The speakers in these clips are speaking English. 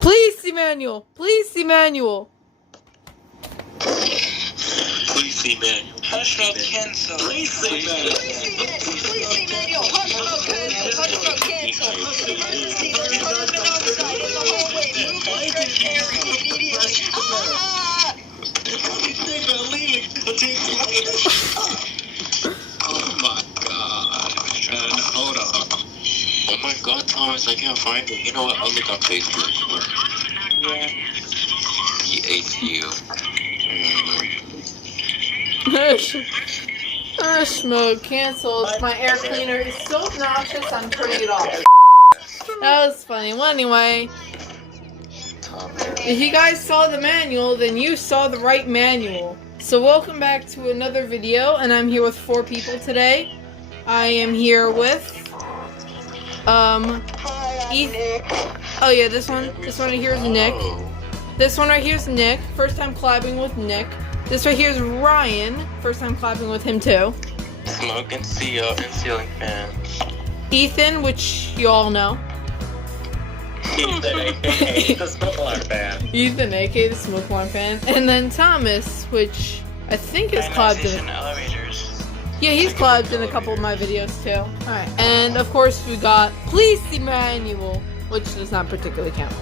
Please see manual. Please see manual. Please see manual. Hush mode cancel. Please see manual. Please see manual. Hush mode cancel. Hush mode cancel. Emergency. There's carbon monoxide in the hallway. Move to stretch area immediately. Ah! Oh my god. Hold on. Oh my god, Thomas, I can't find it. You know what? I'll look on Facebook. Yeah. PHU. Hush mode canceled. My air cleaner is so obnoxious, I'm turning it off. That was funny. Well, anyway, if you guys saw the manual, then you saw the right manual. So welcome back to another video, and I'm here with 4 people today. I am here with, Ethan. Oh yeah, this one right here is Nick. This one right here is Nick. First time collabing with Nick. This right here is Ryan. First time collabing with him too. Smoke and CO and ceiling fan. Ethan, which you all know. Ethan, aka the smoke alarm fan. Ethan, aka the smoke alarm fan. And then Thomas, which I think is collabed in. Elevators. Yeah, he's collabed in a couple of my videos too. Alright. And of course we got Please See Manual, which does not particularly count.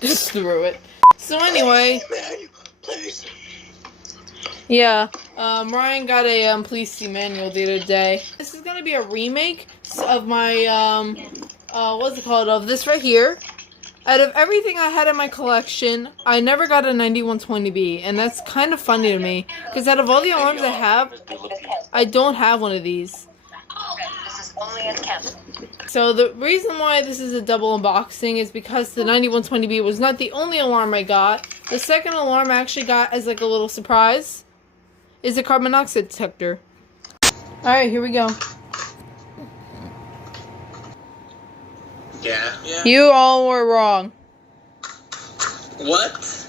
Just threw it. So anyway. Yeah, Ryan got a Please See Manual the other day. This is gonna be a remake of my what's it called, of this right here. Out of everything I had in my collection, I never got a 9120B, and that's kind of funny to me, because out of all the alarms I have, I don't have one of these. So the reason why this is a double unboxing is because the 9120B was not the only alarm I got. The second alarm I actually got as like a little surprise is a carbon monoxide detector. Alright, here we go. Yeah. You all were wrong. What?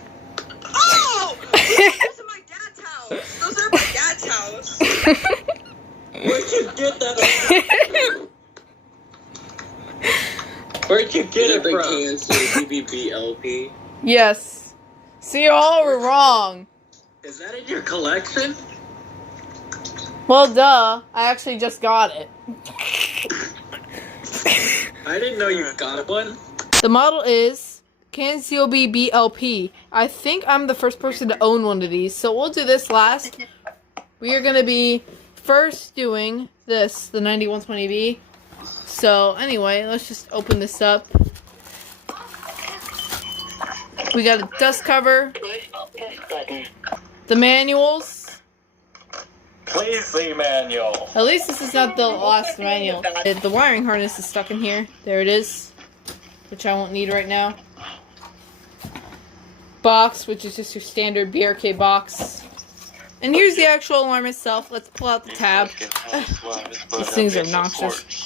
Oh! Those are my dad's house. Those are my dad's house. Where'd you get that? Where'd you get it from? KN-COB-B-LP. Yes. So you all were wrong. Is that in your collection? Well, duh. I actually just got it. I didn't know you got one. The model is KN-COB-B-LP. I think I'm the first person to own one of these, so we'll do this last. We are going to be first doing this, the 9120B. So, anyway, let's just open this up. We got a dust cover. The manuals. Please see manual. At least this is not the last manual. The wiring harness is stuck in here. There it is. Which I won't need right now. Box, which is just your standard BRK box. And here's the actual alarm itself. Let's pull out the tab. These things are obnoxious.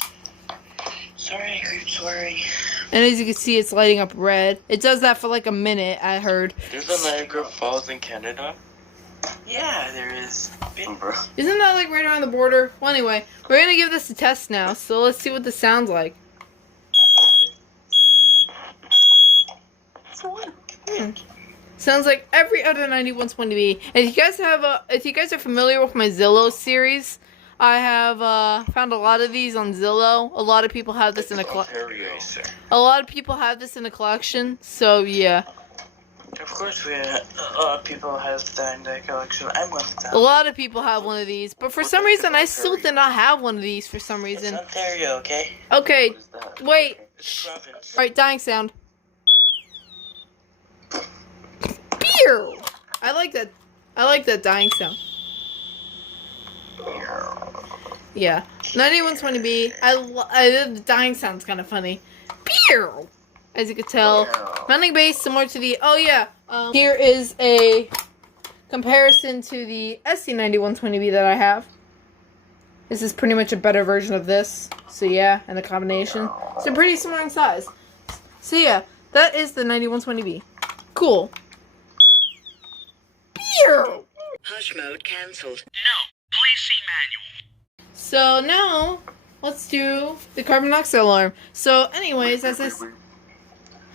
Sorry, I keep swearing. And as you can see, it's lighting up red. It does that for like a minute, I heard. There's a Niagara Falls in Canada. Yeah, there is. Isn't that like right around the border? Well, anyway, we're gonna give this a test now, so let's see what this sounds like. Sounds like every other 9120B. And if you guys are familiar with my Zillow series, I have found a lot of these on Zillow. A lot of people have this in a collection. So yeah. Of course, a lot of people have that in their collection. I'm one of them. A lot of people have one of these, but for some reason, I still did not have one of these for some reason. It's Ontario, okay? Okay, wait. It's a province. Alright, dying sound. Pew! I like that dying sound. Yeah. 9120B. The dying sound's kind of funny. Pew! As you can tell. Mounting base similar to the... Oh, yeah. Here is a comparison to the SC9120B that I have. This is pretty much a better version of this. So, yeah, and the combination. So, pretty similar in size. So, yeah. That is the 9120B. Cool. Pew! Hush mode cancelled. No, please see manual. So, now, let's do the carbon monoxide alarm. So, anyways, as I...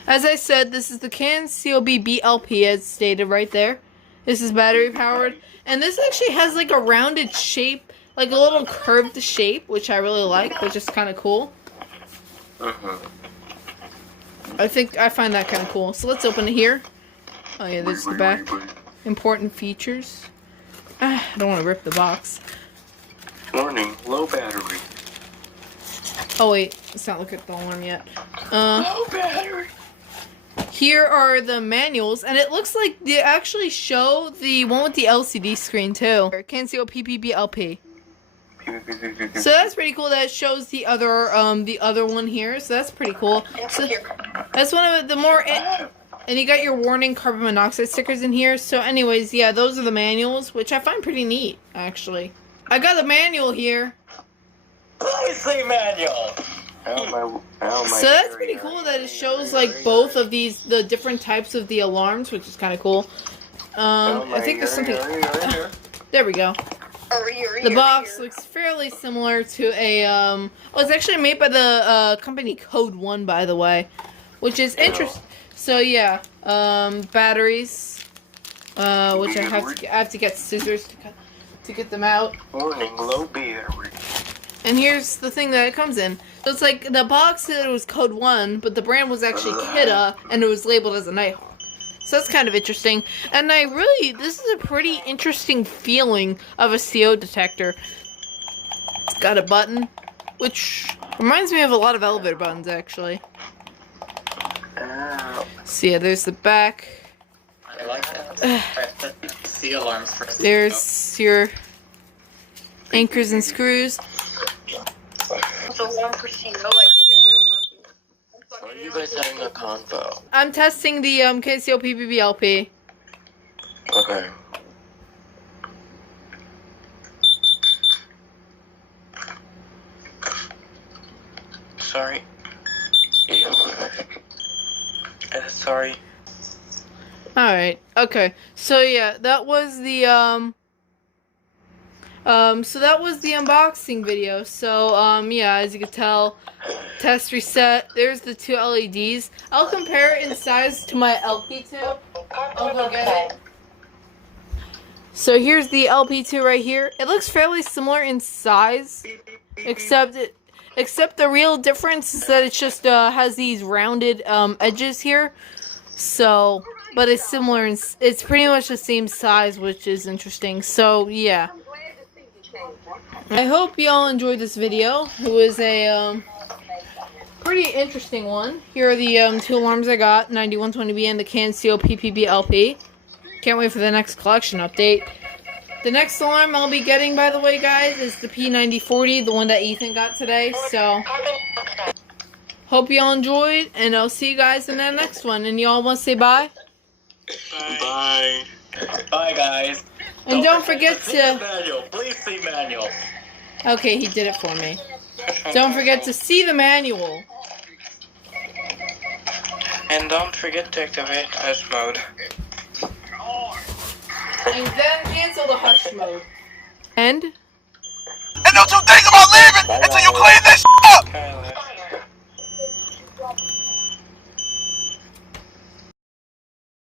As I said, this is the KN-COB-B-LP as stated right there. This is battery powered. And this actually has like a rounded shape, like a little curved shape, which I really like, which is kind of cool. I find that kind of cool. So let's open it here. Oh yeah, there's the back. Important features. I don't want to rip the box. Warning, low battery. Oh wait, let's not look at the alarm yet. Low battery. Here are the manuals, and it looks like they actually show the one with the LCD screen too. KN-COB-B-LP. So that's pretty cool. That shows the other one here. So that's pretty cool. So that's one of the more. And you got your warning carbon monoxide stickers in here. So anyways, yeah, those are the manuals, which I find pretty neat, actually. I got the manual here. Please say manual. So that's pretty cool that it shows like both of the different types of the alarms, which is kind of cool. I think there's something. There we go. The box looks fairly similar to a oh, it's actually made by the company Code 1, by the way, which is interesting. So yeah, batteries, which I have to get scissors to get them out. Warning, low battery. And here's the thing that it comes in. So it's like the box said it was Code 1, but the brand was actually Kidde, and it was labeled as a Nighthawk. So that's kind of interesting. And this is a pretty interesting feeling of a CO detector. It's got a button, which reminds me of a lot of elevator buttons, actually. So yeah, there's the back. I like that. The alarms first. There's your anchors and screws. So one for CO, Are you guys having a convo? I'm testing the KN-COB-B-LP. Okay. Sorry. Sorry. Alright, okay. So yeah, that was the unboxing video. So yeah, as you can tell, test reset. There's the two LEDs. I'll compare it in size to my LP2. I'll go get it. So here's the LP2 right here. It looks fairly similar in size, except the real difference is that it just has these rounded edges here. So, but it's similar and it's pretty much the same size, which is interesting. So yeah. I hope y'all enjoyed this video. It was a pretty interesting one. Here are the two alarms I got, 9120B and the KN-COB-B-LP. Can't wait for the next collection update. The next alarm I'll be getting, by the way, guys, is the P9040, the one that Ethan got today. So, hope y'all enjoyed, and I'll see you guys in the next one. And y'all want to say bye? Bye. Bye, guys. And don't forget See to... manual. Please see manual. Okay, he did it for me. Don't forget to see the manual. And don't forget to activate hush mode. And then cancel the hush mode. And? And don't you think about leaving until you clean this up!